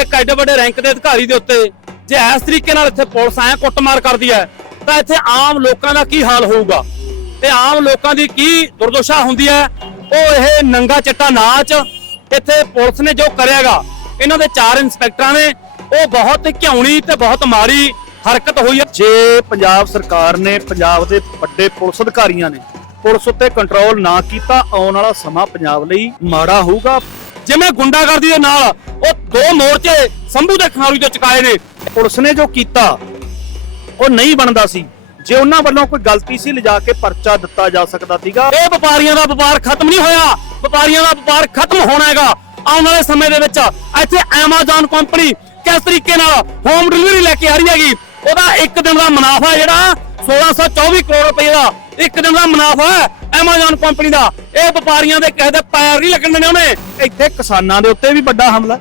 ਇੱਕ ਐਡੇ ਵੱਡੇ ਰੈਂਕ ਦੇ ਅਧਿਕਾਰੀ ਦੇ ਉੱਤੇ ਜੇ ਇਸ ਤਰੀਕੇ ਨਾਲ ਇੱਥੇ ਪੁਲਿਸ ਐ ਕੁੱਟਮਾਰ ਕਰਦੀ ਹੈ, ਤਾਂ ਇੱਥੇ ਆਮ ਲੋਕਾਂ ਦਾ ਕੀ ਹਾਲ ਹੋਊਗਾ? ਤੇ ਆਮ ਲੋਕਾਂ ਦੀ ਕੀ ਦੁਰਦਸ਼ਾ ਹੁੰਦੀ ਹੈ? ਉਹ ਇਹ ਨੰਗਾ ਚੱਟਾ ਨਾਚ ਇੱਥੇ ਪੁਲਿਸ ਨੇ ਜੋ ਕਰਿਆਗਾ, ਇਹਨਾਂ ਦੇ ਚਾਰ ਇੰਸਪੈਕਟਰਾਂ ਨੇ, ਉਹ ਬਹੁਤ ਘਿਉਣੀ ਤੇ ਬਹੁਤ ਮਾੜੀ ਹਰਕਤ ਹੋਈ ਹੈ। ਜੇ ਪੰਜਾਬ ਸਰਕਾਰ ਨੇ ਪੰਜਾਬ ਦੇ ਵੱਡੇ ਪੁਲਿਸ ਅਧਿਕਾਰੀਆਂ ਨੇ ਪੁਲਿਸ ਉੱਤੇ ਕੰਟਰੋਲ ਨਾ ਕੀਤਾ, ਆਉਣ ਵਾਲਾ ਸਮਾਂ ਪੰਜਾਬ ਲਈ ਮਾੜਾ ਹੋਊਗਾ। ਜਿਵੇਂ ਗੁੰਡਾਗਰਦੀ ਦੇ ਨਾਲ ਉਹ ਦੋ ਮੋਰਚੇ ਸੰਭੂ ਦੇ ਖਨਾਰੂ ਤੋਂ ਚੁਕਾਏ ਨੇ। ਪੁਲਿਸ ਨੇ ਜੋ ਕੀਤਾ ਉਹ ਨਹੀਂ ਬਣਦਾ ਸੀ। ਜੇ ਉਹਨਾਂ ਵੱਲੋਂ ਕੋਈ ਗਲਤੀ ਸੀ ਲਿਜਾ ਕੇ ਪਰਚਾ ਦਿੱਤਾ ਜਾ ਸਕਦਾ ਸੀਗਾ। ਇਹ ਵਪਾਰੀਆਂ ਦਾ ਵਪਾਰ ਖਤਮ ਨਹੀਂ ਹੋਇਆ। ਵਪਾਰੀਆਂ ਦਾ ਵਪਾਰ ਖਤਮ ਹੋਣਾ ਹੈਗਾ। ਆਉਣ ਵਾਲੇ ਸਮੇਂ ਦੇ ਵਿੱਚ ਇੱਥੇ ਐਮਾਜ਼ਨ ਕੰਪਨੀ ਕਿਸ ਤਰੀਕੇ ਨਾਲ ਹੋਮ ਡਿਲੀਵਰੀ ਲੈ ਕੇ ਆ ਰਹੀ ਹੈਗੀ? ਉਹਦਾ ਇੱਕ ਦਿਨ ਦਾ ਮੁਨਾਫਾ ਜਿਹੜਾ 1624 ਕਰੋੜ ਰੁਪਏ ਦਾ ਇੱਕ ਦਿਨ ਦਾ ਮੁਨਾਫਾ ਐਮਾਜ਼ਾਨ ਕੰਪਨੀ ਦਾ। ਇਹ ਵਪਾਰੀਆਂ ਦੇ ਕਿਸੇ ਦੇ ਪੈਰ ਨਹੀਂ ਲੱਗਣ ਦੇਣੇ ਉਹਨੇ। ਇੱਥੇ ਕਿਸਾਨਾਂ ਦੇ ਉੱਤੇ ਵੀ ਵੱਡਾ ਹਮਲਾ।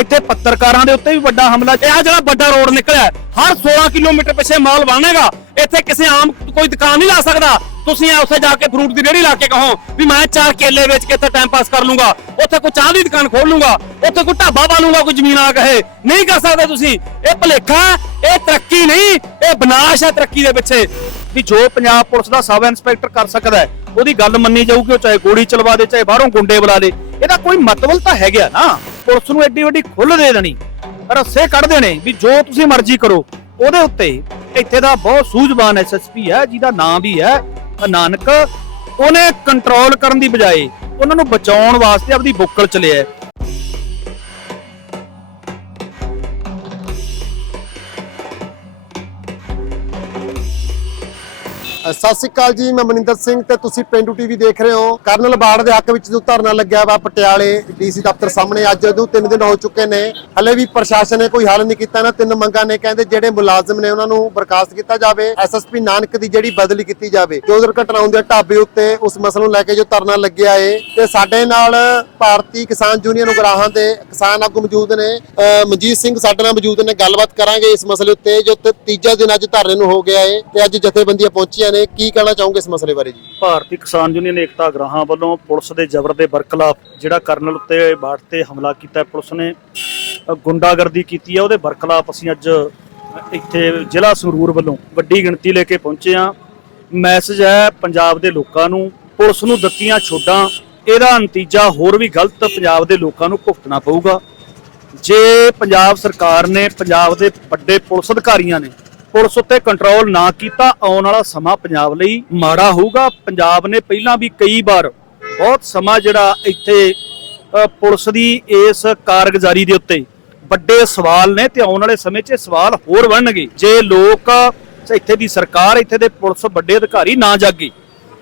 ਇੱਥੇ ਪੱਤਰਕਾਰਾਂ ਦੇ ਉੱਤੇ ਵੀ ਵੱਡਾ ਹਮਲਾ। ਇਹ ਆ ਜਿਹੜਾ ਵੱਡਾ ਰੋਡ ਨਿਕਲਿਆ ਹਰ 16 ਕਿਲੋਮੀਟਰ ਪਿੱਛੇ ਮਾਲ ਬਣੇਗਾ। ਇੱਥੇ ਕਿਸੇ ਆਮ ਕੋਈ ਦੁਕਾਨ ਨਹੀਂ ਲਾ ਸਕਦਾ। ਤੁਸੀਂ ਆ ਉੱਥੇ ਜਾ ਕੇ ਫਰੂਟ ਦੀ ਰੇਹੜੀ ਲਾ ਕੇ ਕਹੋ ਵੀ ਮੈਂ ਚਾਰ ਕੇਲੇ ਵੇਚ ਕੇ ਇੱਥੇ ਟਾਈਮ ਪਾਸ ਕਰ ਲੂੰਗਾ। ਉੱਥੇ ਕੋਈ ਚਾਹ ਦੀ ਦੁਕਾਨ ਖੋਲ ਲੂੰਗਾ। ਉੱਥੇ ਕੋਈ ਢਾਬਾ ਪਾ ਲੂੰਗਾ, ਕੋਈ ਜ਼ਮੀਨ ਆ ਕਹੇ। ਨਹੀਂ ਕਰ ਸਕਦੇ ਤੁਸੀਂ। ਇਹ ਭਲੇਖਾ ਇਹ ਤਰੱਕੀ ਨਹੀਂ, ਇਹ ਵਿਨਾਸ਼ ਹੈ ਤਰੱਕੀ ਦੇ ਪਿੱਛੇ। ਵੀ ਜੋ ਪੰਜਾਬ ਪੁਲਿਸ ਦਾ ਸਬ ਇੰਸਪੈਕਟਰ ਕਰ ਸਕਦਾ ਹੈ, ਉਹਦੀ ਗੱਲ ਮੰਨੀ ਜਾਊਗੀ, ਉਹ ਚਾਹੇ ਗੋਲੀ ਚਲਵਾ ਦੇ, ਚਾਹੇ ਬਾਹਰੋਂ ਗੁੰਡੇ ਬੁਲਾ ਦੇ। ਇਹਦਾ ਕੋਈ ਮਤਲਬ ਤਾਂ ਹੈਗਾ ਨਾ। ਪੁਲਿਸ ਨੂੰ ਐਡੀ ਵੱਡੀ ਖੁੱਲ੍ਹ ਦੇ ਦੇਣੀ। ਰੱਸੇ ਕੱਢ ਦੇਣੇ ਵੀ ਜੋ ਤੁਸੀਂ ਮਰਜ਼ੀ ਕਰੋ। ਉਹਦੇ ਉੱਤੇ ਇੱਥੇ ਦਾ ਬਹੁਤ ਸੂਝਵਾਨ ਐਸਐਸਪੀ ਹੈ, ਜਿਹਦਾ ਨਾਮ ਵੀ ਹੈ ਨਾਨਕ ਉਹਨੇ ਕੰਟਰੋਲ ਕਰਨ ਦੀ ਬਜਾਏ ਉਹਨਾਂ ਨੂੰ ਬਚਾਉਣ ਵਾਸਤੇ ਆਪਣੀ ਬੁੱਕਲ ਚ ਸਤਿ ਸ਼੍ਰੀ ਅਕਾਲ ਜੀ ਮੈਂ ਮਨਿੰਦਰ ਸਿੰਘ ਤੇ ਤੁਸੀਂ ਪਿੰਡੂ ਟੀਵੀ ਦੇਖ ਰਹੇ ਹੋ। ਕਰਨਲ ਬਾੜ ਦੇ ਹੱਕ ਵਿੱਚ ਜੋ ਧਰਨਾ ਲੱਗਿਆ ਵਾ ਪਟਿਆਲੇ ਡੀਸੀ ਦਫ਼ਤਰ ਸਾਹਮਣੇ ਅੱਜ ਨੂੰ 3 ਦਿਨ ਹੋ ਚੁੱਕੇ ਨੇ। ਹਲੇ ਵੀ ਪ੍ਰਸ਼ਾਸਨ ਨੇ ਕੋਈ ਹੱਲ ਨਹੀਂ ਕੀਤਾ ਨਾ ਤਿੰਨ ਮੰਗਾਂ ਨੇ ਕਹਿੰਦੇ ਜਿਹੜੇ ਮੁਲਾਜ਼ਮ ਨੇ ਉਹਨਾਂ ਨੂੰ ਬਰਖਾਸਤ ਕੀਤਾ ਜਾਵੇ ਐਸਐਸਪੀ ਨਾਨਕ ਦੀ ਜਿਹੜੀ ਬਦਲੀ ਕੀਤੀ ਜਾਵੇ। ਜੋ ਦੁਰਘਟਨਾ ਹੁੰਦੀ ਹੈ ਢਾਬੇ ਉੱਤੇ ਉਸ ਮਸਲੇ ਨੂੰ ਲੈ ਕੇ ਜੋ ਧਰਨਾ ਲੱਗਿਆ ਏ ਤੇ ਸਾਡੇ ਨਾਲ ਭਾਰਤੀ ਕਿਸਾਨ ਯੂਨੀਅਨ ਉਗਰਾਹਾਂ ਦੇ ਕਿਸਾਨ ਆਗੂ ਮੌਜੂਦ ਨੇ। ਅ, ਮਨਜੀਤ ਸਿੰਘ ਸਾਡੇ ਨਾਲ ਮੌਜੂਦ ਨੇ ਗੱਲਬਾਤ ਕਰਾਂਗੇ ਇਸ ਮਸਲੇ ਉੱਤੇ ਜੋ ਤੀਜਾ ਦਿਨ ਅੱਜ ਧਰਨੇ ਨੂੰ ਹੋ ਗਿਆ ਏ ਤੇ ਅੱਜ ਜਥੇਬੰਦੀਆਂ ਪਹੁੰਚੀਆਂ ਨੇ ਕੀ ਕਹਿਣਾ ਚਾਹੋਗੇ ਇਸ ਮਸਲੇ ਬਾਰੇ ਜੀ? ਭਾਰਤੀ ਕਿਸਾਨ ਯੂਨੀਅਨ ਏਕਤਾ ਗ੍ਰਾਹਾਂ ਵੱਲੋਂ ਪੁਲਿਸ ਦੇ ਜ਼ਬਰ ਦੇ ਬਰਖਲਾਫ ਜਿਹੜਾ ਕਰਨਲ ਉੱਤੇ ਬਾੜ ਤੇ ਹਮਲਾ ਕੀਤਾ, ਪੁਲਿਸ ਨੇ ਗੁੰਡਾਗਰਦੀ ਕੀਤੀ ਹੈ ਉਹਦੇ ਬਰਖਲਾਫ ਅਸੀਂ ਅੱਜ ਇੱਥੇ ਜ਼ਿਲ੍ਹਾ ਸੰਗਰੂਰ ਵੱਲੋਂ ਵੱਡੀ ਗਿਣਤੀ ਲੈ ਕੇ ਪਹੁੰਚੇ ਹਾਂ। ਮੈਸੇਜ ਹੈ ਪੰਜਾਬ ਦੇ ਲੋਕਾਂ ਨੂੰ, ਪੁਲਿਸ ਨੂੰ ਦਿੱਤੀਆਂ ਛੋਡਾਂ ਇਹਦਾ ਨਤੀਜਾ ਹੋਰ ਵੀ ਗਲਤ ਪੰਜਾਬ ਦੇ ਲੋਕਾਂ ਨੂੰ ਭੁਗਤਣਾ ਪਊਗਾ। ਜੇ ਪੰਜਾਬ ਸਰਕਾਰ ਨੇ, ਪੰਜਾਬ ਦੇ ਵੱਡੇ ਪੁਲਿਸ ਅਧਿਕਾਰੀਆਂ ਨੇ ਪੁਲਿਸ ਉੱਤੇ ਕੰਟਰੋਲ ਨਾ ਕੀਤਾ, ਆਉਣ ਵਾਲਾ ਸਮਾਂ ਪੰਜਾਬ ਲਈ ਮਾੜਾ ਹੋਊਗਾ। ਪੰਜਾਬ ਨੇ ਪਹਿਲਾਂ ਵੀ ਕਈ ਵਾਰ ਬਹੁਤ ਸਮਾਂ ਜਿਹੜਾ ਇੱਥੇ ਪੁਲਿਸ ਦੀ ਇਸ ਕਾਰਗੁਜ਼ਾਰੀ ਦੇ ਉੱਤੇ ਵੱਡੇ ਸਵਾਲ ਨੇ ਤੇ ਆਉਣ ਵਾਲੇ ਸਮੇਂ 'ਚ ਸਵਾਲ ਹੋਰ ਬਣਨਗੇ। ਜੇ ਲੋਕ ਇੱਥੇ ਦੀ ਸਰਕਾਰ, ਇੱਥੇ ਦੇ ਪੁਲਿਸ ਵੱਡੇ ਅਧਿਕਾਰੀ ਨਾ ਜਾਗੇ।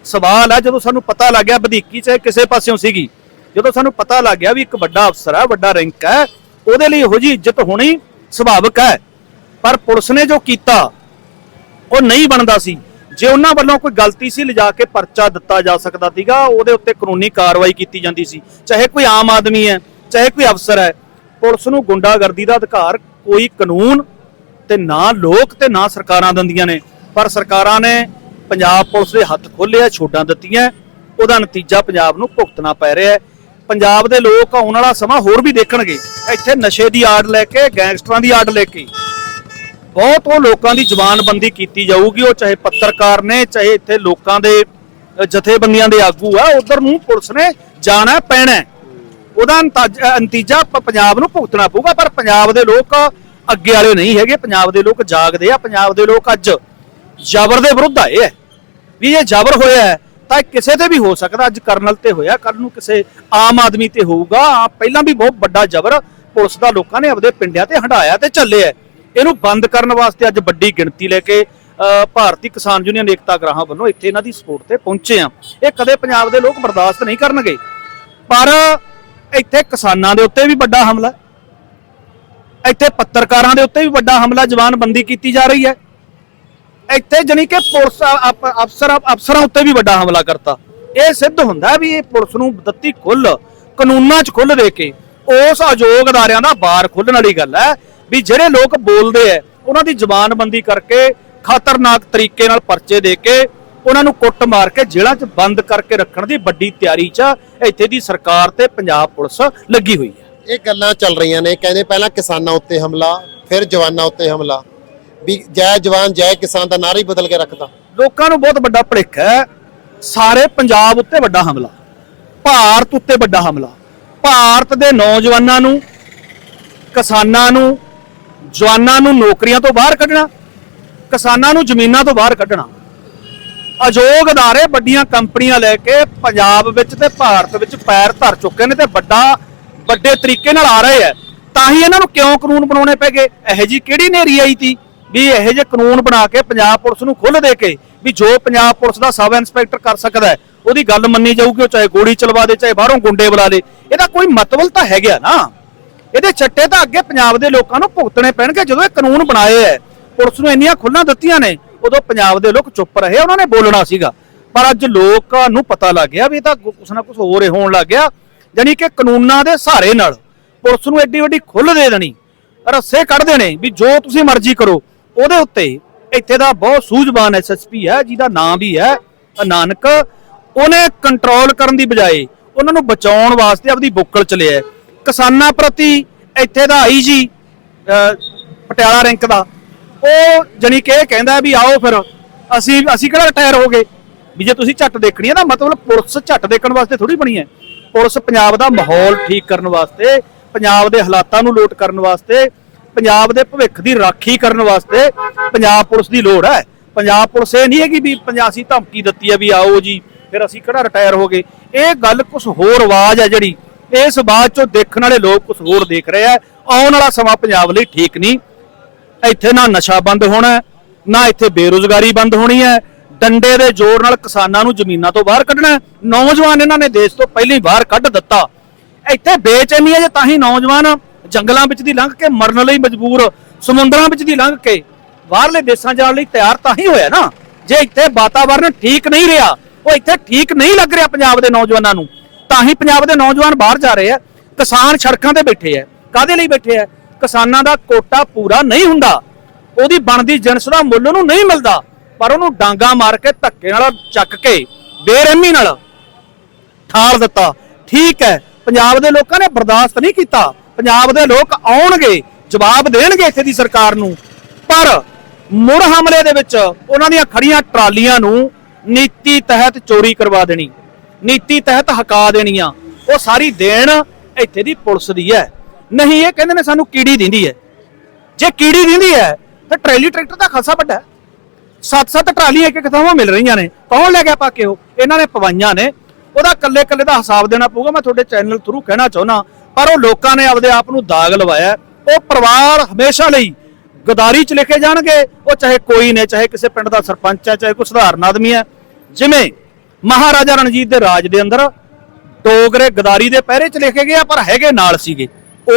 ਸਵਾਲ ਹੈ ਜਦੋਂ ਸਾਨੂੰ ਪਤਾ ਲੱਗ ਗਿਆ ਵਧੀਕੀ ਚਾਹੇ ਕਿਸੇ ਪਾਸਿਓਂ ਸੀਗੀ। ਜਦੋਂ ਸਾਨੂੰ ਪਤਾ ਲੱਗ ਗਿਆ ਵੀ ਇੱਕ ਵੱਡਾ ਅਫਸਰ ਹੈ ਵੱਡਾ ਰੈਂਕ ਹੈ, ਉਹਦੇ ਲਈ ਇਹੋ ਜੀ ਇੱਜ਼ਤ ਹੋਣੀ ਸੁਭਾਵਿਕ ਹੈ। ਪਰ ਪੁਲਿਸ ਨੇ ਜੋ ਕੀਤਾ, ਉਹ ਨਹੀਂ ਬਣਦਾ ਸੀ। ਜੇ ਉਹਨਾਂ ਵੱਲੋਂ ਕੋਈ ਗਲਤੀ ਸੀ, ਲਿਜਾ ਕੇ ਪਰਚਾ ਦਿੱਤਾ ਜਾ ਸਕਦਾ ਸੀਗਾ, ਉਹਦੇ ਉੱਤੇ ਕਾਨੂੰਨੀ ਕਾਰਵਾਈ ਕੀਤੀ ਜਾਂਦੀ ਸੀ। ਚਾਹੇ ਕੋਈ ਆਮ ਆਦਮੀ ਹੈ, ਚਾਹੇ ਕੋਈ ਅਫਸਰ ਹੈ, ਪੁਲਿਸ ਨੂੰ ਗੁੰਡਾਗਰਦੀ ਦਾ ਅਧਿਕਾਰ ਕੋਈ ਕਾਨੂੰਨ ਤੇ ਨਾ ਲੋਕ ਤੇ ਨਾ ਸਰਕਾਰਾਂ ਦਿੰਦੀਆਂ ਨੇ। ਪਰ ਸਰਕਾਰਾਂ ਨੇ ਪੰਜਾਬ ਪੁਲਿਸ ਦੇ ਹੱਥ ਖੋਲਿਆ ਛੋਡਾਂ ਦਿੱਤੀਆਂ, ਉਹਦਾ ਨਤੀਜਾ ਪੰਜਾਬ ਨੂੰ ਭੁਗਤਣਾ ਪੈ ਰਿਹਾ ਹੈ। ਪੰਜਾਬ ਦੇ ਲੋਕ ਆਉਣ ਵਾਲਾ ਸਮਾਂ ਹੋਰ ਵੀ ਦੇਖਣਗੇ। ਇੱਥੇ ਨਸ਼ੇ ਦੀ ਆੜ ਲੈ ਕੇ, ਗੈਂਗਸਟਰਾਂ ਦੀ ਆੜ ਲੈ ਕੇ। ਬਹੁਤ ਉਹ ਲੋਕਾਂ ਦੀ ਜ਼ਬਾਨਬੰਦੀ ਕੀਤੀ ਜਾਊਗੀ, ਉਹ ਚਾਹੇ ਪੱਤਰਕਾਰ ਨੇ, ਚਾਹੇ ਇੱਥੇ ਲੋਕਾਂ ਦੇ ਜਥੇਬੰਦੀਆਂ ਦੇ ਆਗੂ ਆ, ਉਧਰ ਨੂੰ ਪੁਲਿਸ ਨੇ ਜਾਣਾ ਪੈਣਾ ਉਹਦਾ ਅੰਤਾਜ- ਨਤੀਜਾ ਪੰਜਾਬ ਨੂੰ ਭੁਗਤਣਾ ਪਊਗਾ, ਪਰ ਪੰਜਾਬ ਦੇ ਲੋਕ ਅੱਗੇ ਵਾਲੇ ਨਹੀਂ ਹੈਗੇ, ਪੰਜਾਬ ਦੇ ਲੋਕ ਜਾਗਦੇ ਆ, ਪੰਜਾਬ ਦੇ ਲੋਕ ਅੱਜ ਜ਼ਬਰ ਦੇ ਵਿਰੁੱਧ ਆਏ ਹੈ ਵੀ ਇਹ ਜ਼ਬਰ ਹੋਇਆ ਤਾਂ ਇਹ ਕਿਸੇ ਤੇ ਵੀ ਹੋ ਸਕਦਾ, ਅੱਜ ਕਰਨਲ ਤੇ ਹੋਇਆ ਕੱਲ ਨੂੰ ਕਿਸੇ ਆਮ ਆਦਮੀ ਤੇ ਹੋਊਗਾ ਪਹਿਲਾਂ ਵੀ ਬਹੁਤ ਵੱਡਾ ਜ਼ਬਰ ਪੁਲਿਸ ਦਾ ਲੋਕਾਂ ਨੇ ਆਪਦੇ ਪਿੰਡਿਆਂ ਤੇ ਹੰਡਾਇਆ ਤੇ ਚੱਲਿਆ ਇਹਨੂੰ ਬੰਦ ਕਰਨ ਵਾਸਤੇ ਅੱਜ ਵੱਡੀ ਗਿਣਤੀ ਲੈ ਕੇ ਅ, ਭਾਰਤੀ ਕਿਸਾਨ ਯੂਨੀਅਨ ਏਕਤਾ ਗ੍ਰਾਹਾਂ ਵੱਲੋਂ ਇੱਥੇ ਇਹਨਾਂ ਦੀ ਸਪੋਰਟ ਤੇ ਪਹੁੰਚੇ ਆ। ਇਹ ਕਦੇ ਪੰਜਾਬ ਦੇ ਲੋਕ ਬਰਦਾਸ਼ਤ ਨਹੀਂ ਕਰਨਗੇ। ਪਰ ਇੱਥੇ ਕਿਸਾਨਾਂ ਦੇ ਉੱਤੇ ਵੀ ਵੱਡਾ ਹਮਲਾ ਇੱਥੇ ਪੱਤਰਕਾਰਾਂ ਦੇ ਉੱਤੇ ਵੀ ਵੱਡਾ ਹਮਲਾ ਜ਼ਬਾਨਬੰਦੀ ਕੀਤੀ ਜਾ ਰਹੀ ਹੈ। ਇੱਥੇ ਜਾਣੀ ਕਿ ਪੁਲਿਸ ਅਫਸਰ ਅਫਸਰਾਂ ਉੱਤੇ ਵੀ ਵੱਡਾ ਹਮਲਾ ਕਰਤਾ। ਇਹ ਸਿੱਧ ਹੁੰਦਾ ਵੀ ਇਹ ਪੁਲਿਸ ਨੂੰ ਦਿੱਤੀ ਖੁੱਲ ਕਾਨੂੰਨਾਂ 'ਚ ਖੁੱਲ ਦੇ ਕੇ ਉਸ ਅਯੋਗ ਅਦਾਰਿਆਂ ਦਾ ਬਾਰ ਖੁੱਲਣ ਵਾਲੀ ਗੱਲ ਹੈ। ਵੀ ਜਿਹੜੇ ਲੋਕ ਬੋਲਦੇ ਐ ਉਹਨਾਂ ਦੀ ਜ਼ਬਾਨਬੰਦੀ ਕਰਕੇ ਖਤਰਨਾਕ ਤਰੀਕੇ ਨਾਲ ਪਰਚੇ ਦੇ ਕੇ ਉਹਨਾਂ ਨੂੰ ਕੁੱਟ ਮਾਰ ਕੇ ਜੇਲ੍ਹਾਂ 'ਚ ਬੰਦ ਕਰਕੇ ਰੱਖਣ ਦੀ ਵੱਡੀ ਤਿਆਰੀ 'ਚ ਇੱਥੇ ਦੀ ਸਰਕਾਰ ਤੇ ਪੰਜਾਬ ਪੁਲਿਸ ਲੱਗੀ ਹੋਈ ਹੈ। ਇਹ ਗੱਲਾਂ ਚੱਲ ਰਹੀਆਂ ਨੇ ਕਹਿੰਦੇ ਪਹਿਲਾਂ ਕਿਸਾਨਾਂ ਉੱਤੇ ਹਮਲਾ ਫਿਰ ਜਵਾਨਾਂ ਉੱਤੇ ਹਮਲਾ। ਵੀ ਜੈ ਜਵਾਨ ਜੈ ਕਿਸਾਨ ਦਾ ਨਾਰਾ ਹੀ ਬਦਲ ਕੇ ਰੱਖਤਾ। ਲੋਕਾਂ ਨੂੰ ਬਹੁਤ ਵੱਡਾ ਭੁਲੇਖਾ ਹੈ ਸਾਰੇ ਪੰਜਾਬ ਉੱਤੇ ਵੱਡਾ ਹਮਲਾ ਭਾਰਤ ਉੱਤੇ ਵੱਡਾ ਹਮਲਾ। ਭਾਰਤ ਦੇ ਨੌਜਵਾਨਾਂ ਨੂੰ ਕਿਸਾਨਾਂ ਨੂੰ ਜਵਾਨਾਂ ਨੂੰ ਨੌਕਰੀਆਂ ਤੋਂ ਬਾਹਰ ਕੱਢਣਾ, ਕਿਸਾਨਾਂ ਨੂੰ ਜ਼ਮੀਨਾਂ ਤੋਂ ਬਾਹਰ ਕੱਢਣਾ। ਅਯੋਗ ਅਦਾਰੇ ਵੱਡੀਆਂ ਕੰਪਨੀਆਂ ਲੈ ਕੇ ਪੰਜਾਬ ਵਿੱਚ ਤੇ ਭਾਰਤ ਵਿੱਚ ਪੈਰ ਧਰ ਚੁੱਕੇ ਨੇ ਤੇ ਵੱਡਾ, ਵੱਡੇ ਤਰੀਕੇ ਨਾਲ ਆ ਰਹੇ ਐ ਤਾਂ ਹੀ ਇਹਨਾਂ ਨੂੰ ਕਿਉਂ ਕਾਨੂੰਨ ਬਣਾਉਣੇ ਪੈ ਗਏ? ਇਹੋ ਜੀ ਕਿਹੜੀ ਨੇਰੀ ਆਈ ਤੀ ਵੀ ਇਹੋ ਜਿਹੇ ਕਾਨੂੰਨ ਬਣਾ ਕੇ ਪੰਜਾਬ ਪੁਲਿਸ ਨੂੰ ਖੁੱਲ੍ਹ ਦੇ ਕੇ ਵੀ ਜੋ ਪੰਜਾਬ ਪੁਲਿਸ ਦਾ ਸਬ ਇੰਸਪੈਕਟਰ ਕਰ ਸਕਦਾ ਉਹਦੀ ਗੱਲ ਮੰਨੀ ਜਾਊਗੀ, ਉਹ ਚਾਹੇ ਗੋਲੀ ਚਲਵਾ ਦੇ, ਚਾਹੇ ਬਾਹਰੋਂ ਗੁੰਡੇ ਬੁਲਾ ਦੇ। ਇਹਦਾ ਕੋਈ ਮਤਲਬ ਤਾਂ ਹੈਗਾ ਨਾ। ਇਹਦੇ ਛੱਟੇ ਤਾਂ ਅੱਗੇ ਪੰਜਾਬ ਦੇ ਲੋਕਾਂ ਨੂੰ ਭੁਗਤਣੇ ਪੈਣਗੇ। ਜਦੋਂ ਇਹ ਕਾਨੂੰਨ ਬਣਾਏ ਐ, ਪੁਲਿਸ ਨੂੰ ਇੰਨੀਆਂ ਖੁੱਲਾਂ ਦਿੱਤੀਆਂ ਨੇ, ਉਦੋਂ ਪੰਜਾਬ ਦੇ ਲੋਕ ਚੁੱਪ ਰਹੇ, ਉਹਨਾਂ ਨੇ ਬੋਲਣਾ ਸੀਗਾ। ਪਰ ਅੱਜ ਲੋਕਾਂ ਨੂੰ ਪਤਾ ਲੱਗ ਗਿਆ ਵੀ ਇਹ ਤਾਂ ਕੁਛ ਨਾ ਕੁਛ ਹੋਰ ਹੀ ਹੋਣ ਲੱਗ ਗਿਆ, ਜਾਣੀ ਕਿ ਕਾਨੂੰਨਾਂ ਦੇ ਸਹਾਰੇ ਨਾਲ ਪੁਲਿਸ ਨੂੰ ਐਡੀ ਵੱਡੀ ਖੁੱਲ ਦੇ ਦੇਣੀ, ਰੱਸੇ ਕੱਢ ਦੇਣੇ ਵੀ ਜੋ ਤੁਸੀਂ ਮਰਜ਼ੀ ਕਰੋ। ਉਹਦੇ ਉੱਤੇ ਇੱਥੇ ਦਾ ਬਹੁਤ ਸੂਝਵਾਨ ਐਸਐਸਪੀ ਹੈ, ਜਿਹਦਾ ਨਾਮ ਵੀ ਹੈ ਨਾਨਕ ਉਹਨੇ ਕੰਟਰੋਲ ਕਰਨ ਦੀ ਬਜਾਏ ਉਹਨਾਂ ਨੂੰ ਬਚਾਉਣ ਵਾਸਤੇ ਆਪਦੀ ਬੁੱਕਲ ਚ ਲਿਆ ਕਿਸਾਨਾਂ ਪ੍ਰਤੀ ਇੱਥੇ ਦਾ ਆਈ ਜੀ ਪਟਿਆਲਾ ਰੈਂਕ ਦਾ। ਉਹ ਜਣੀ ਕਿ ਇਹ ਕਹਿੰਦਾ ਵੀ ਆਓ ਫਿਰ, ਅਸੀਂ ਅਸੀਂ ਕਿਹੜਾ ਰਿਟਾਇਰ ਹੋ ਗਏ? ਵੀ ਜੇ ਤੁਸੀਂ ਝੱਟ ਦੇਖਣੀ ਹੈ ਨਾ, ਮਤਲਬ ਪੁਲਿਸ ਝੱਟ ਦੇਖਣ ਵਾਸਤੇ ਥੋੜੀ ਬਣੀ ਹੈ। ਪੁਲਿਸ ਪੰਜਾਬ ਦਾ ਮਾਹੌਲ ਠੀਕ ਕਰਨ ਵਾਸਤੇ, ਪੰਜਾਬ ਦੇ ਹਾਲਾਤਾਂ ਨੂੰ ਲੋਟ ਕਰਨ ਵਾਸਤੇ, ਪੰਜਾਬ ਦੇ ਭਵਿੱਖ ਦੀ ਰਾਖੀ ਕਰਨ ਵਾਸਤੇ ਪੰਜਾਬ ਪੁਲਿਸ ਦੀ ਲੋੜ ਹੈ। ਪੰਜਾਬ ਪੁਲਿਸ ਇਹ ਨਹੀਂ ਹੈਗੀ ਵੀ ਪੰਜਾਬ ਅਸੀਂ ਧਮਕੀ ਦਿੱਤੀ ਹੈ ਵੀ ਆਓ ਜੀ, ਫਿਰ ਅਸੀਂ ਕਿਹੜਾ ਰਿਟਾਇਰ ਹੋ ਗਏ। ਇਹ ਗੱਲ ਕੁਝ ਹੋਰ ਆਵਾਜ਼ ਹੈ ਜਿਹੜੀ ਇਸ ਆਵਾਜ਼ ਚੋਂ ਦੇਖਣ ਵਾਲੇ ਲੋਕ ਕੁਝ ਹੋਰ ਦੇਖ ਰਹੇ ਆ। ਆਉਣ ਵਾਲਾ ਸਮਾਂ ਪੰਜਾਬ ਲਈ ਠੀਕ ਨਹੀਂ। ਇੱਥੇ ਨਾ ਨਸ਼ਾ ਬੰਦ ਹੋਣਾ, ਨਾ ਇੱਥੇ ਬੇਰੁਜ਼ਗਾਰੀ ਬੰਦ ਹੋਣੀ ਹੈ। ਡੰਡੇ ਦੇ ਜ਼ੋਰ ਨਾਲ ਕਿਸਾਨਾਂ ਨੂੰ ਜ਼ਮੀਨਾਂ ਤੋਂ ਬਾਹਰ ਕੱਢਣਾ ਨੌਜਵਾਨ ਇਹਨਾਂ ਨੇ ਦੇਸ਼ ਤੋਂ ਪਹਿਲੀ ਬਾਹਰ ਕੱਢ ਦਿੱਤਾ। ਇੱਥੇ ਬੇਚੈਨੀ ਹੈ ਜੇ ਤਾਂ ਹੀ ਨੌਜਵਾਨ ਜੰਗਲਾਂ ਵਿੱਚ ਦੀ ਲੰਘ ਕੇ ਮਰਨ ਲਈ ਮਜਬੂਰ, ਸਮੁੰਦਰਾਂ ਵਿੱਚ ਦੀ ਲੰਘ ਕੇ ਬਾਹਰਲੇ ਦੇਸ਼ਾਂ ਜਾਣ ਲਈ ਤਿਆਰ ਤਾਂ ਹੀ ਹੋਇਆ ਨਾ। ਜੇ ਇੱਥੇ ਵਾਤਾਵਰਣ ਠੀਕ ਨਹੀਂ ਰਿਹਾ, ਉਹ ਇੱਥੇ ਠੀਕ ਨਹੀਂ ਲੱਗ ਰਿਹਾ ਪੰਜਾਬ ਦੇ ਨੌਜਵਾਨਾਂ ਨੂੰ। ਤਾਂ ਹੀ ਪੰਜਾਬ ਦੇ ਨੌਜਵਾਨ ਬਾਹਰ ਜਾ ਰਹੇ ਆ, ਕਿਸਾਨ ਸੜਕਾਂ ਤੇ ਬੈਠੇ ਆ। ਕਾਦੇ ਲਈ ਬੈਠੇ ਆ? ਕਿਸਾਨਾਂ ਦਾ ਕੋਟਾ ਪੂਰਾ ਨਹੀਂ ਹੁੰਦਾ। ਉਹਦੀ ਬਣਦੀ ਜਿਣਸ ਦਾ ਮੁੱਲ ਉਹਨੂੰ ਨਹੀਂ ਮਿਲਦਾ, ਪਰ ਉਹਨੂੰ ਡਾਂਗਾ ਮਾਰ ਕੇ ਧੱਕੇ ਨਾਲ ਚੱਕ ਕੇ ਬੇਰਹਿਮੀ ਨਾਲ ਠਾਲ ਦਿੱਤਾ। ਠੀਕ ਹੈ, ਪੰਜਾਬ ਦੇ ਲੋਕਾਂ ਨੇ ਬਰਦਾਸ਼ਤ ਨਹੀਂ ਕੀਤਾ। ਪੰਜਾਬ ਦੇ ਲੋਕ ਆਉਣਗੇ, ਜਵਾਬ ਦੇਣਗੇ ਇੱਥੇ ਦੀ ਸਰਕਾਰ ਨੂੰ। ਪਰ ਮੁੜ ਹਮਲੇ ਦੇ ਵਿੱਚ ਉਹਨਾਂ ਦੀਆਂ ਖੜੀਆਂ ਟਰਾਲੀਆਂ ਨੂੰ ਨੀਤੀ ਤਹਿਤ ਚੋਰੀ ਕਰਵਾ ਦੇਣੀ। ਨੀਤੀ ਤਹਿਤ ਹਕਾ ਦੇਣੀਆਂ, ਉਹ ਸਾਰੀ ਦੇਣ ਇੱਥੇ ਦੀ ਪੁਲਿਸ ਦੀ ਹੈ। ਨਹੀਂ, ਇਹ ਕਹਿੰਦੇ ਨੇ ਸਾਨੂੰ ਕੀੜੀ ਦਿੰਦੀ ਹੈ। ਜੇ ਕੀੜੀ ਦਿੰਦੀ ਹੈ, ਤਾਂ ਟਰੈਲੀ ਟਰੈਕਟਰ ਦਾ ਖਾਸਾ ਵੱਡਾ ਸੱਤ ਸੱਤ ਟਰਾਲੀਆਂ ਇੱਕ ਇੱਕ ਥਾਂ ਮਿਲ ਰਹੀਆਂ ਨੇ। ਕੌਣ ਲੈ ਗਿਆ ਪਾ ਕੇ ਉਹ? ਇਹਨਾਂ ਨੇ ਪਵਾਈਆਂ ਨੇ। ਉਹਦਾ ਕੱਲੇ ਕੱਲੇ ਦਾ ਹਿਸਾਬ ਦੇਣਾ ਪਊਗਾ। ਮੈਂ ਤੁਹਾਡੇ ਚੈਨਲ ਥਰੂ ਕਹਿਣਾ ਚਾਹੁੰਦਾ, ਪਰ ਉਹ ਲੋਕਾਂ ਨੇ ਆਪਦੇ ਆਪ ਨੂੰ ਦਾਗ ਲਵਾਇਆ ਉਹ ਪਰਿਵਾਰ ਹਮੇਸ਼ਾ ਲਈ ਗਦਾਰੀ ਚ ਲਿਖੇ ਜਾਣਗੇ। ਉਹ ਚਾਹੇ ਕੋਈ ਨੇ, ਚਾਹੇ ਕਿਸੇ ਪਿੰਡ ਦਾ ਸਰਪੰਚ ਹੈ, ਚਾਹੇ ਕੋਈ ਸਧਾਰਨ ਆਦਮੀ ਹੈ। ਜਿਵੇਂ ਮਹਾਰਾਜਾ ਰਣਜੀਤ ਦੇ ਰਾਜ ਦੇ ਅੰਦਰ ਡੋਗਰੇ ਗਦਾਰੀ ਦੇ ਪਹਿਰੇ ਚ ਲਿਖੇ ਗਏ ਆ, ਪਰ ਹੈਗੇ ਨਾਲ ਸੀਗੇ।